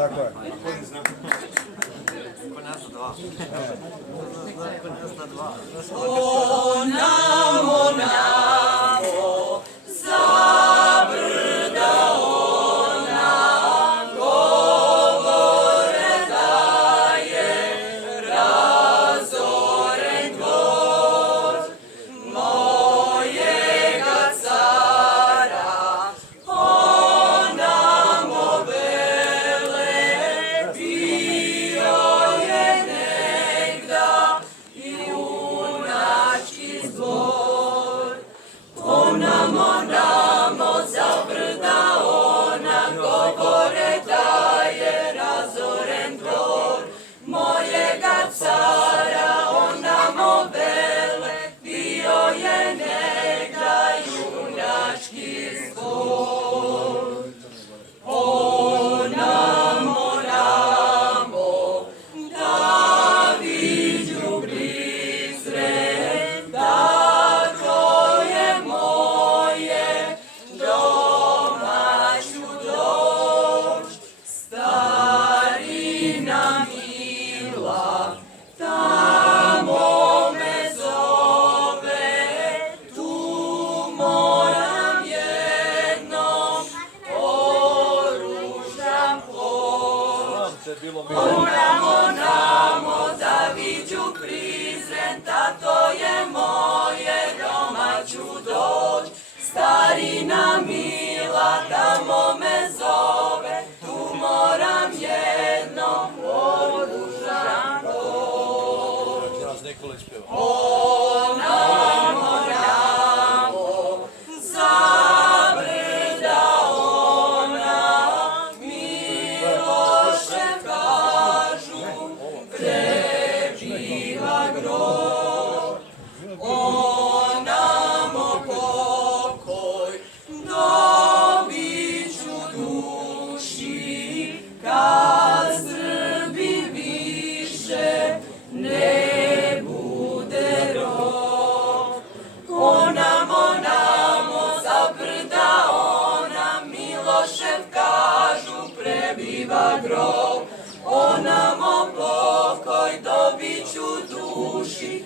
Tako je. Ko ne zna dva. Ko ne zna dva. O namo, namo, sa brda ona govore da je razoren dvor mojega cara. O namo vele bio je negda junački zbor. O namo, namo, za brda ona govore da je razoren dvor mojega cara. O namo vele bio je negda junački zbor. O namo, namo, da viđu prizren, da to je moje doma ću doć. Starina mila, tamo me zove, tu moram jednom oružan poć. O namo, namo, da viđu prizren, tato je moje, doma ću doć. Starina mila, tamo me zove, tu moram jednom oružan poć. O namo, namo, za brda ona Milošev kažu prebiva grob. O namo pokoj dobit ću duši, kad Srbi više ne bude rob. O namo, namo, za brda ona Milošev kažu prebiva grob. O namo pokoj dobit ću duši,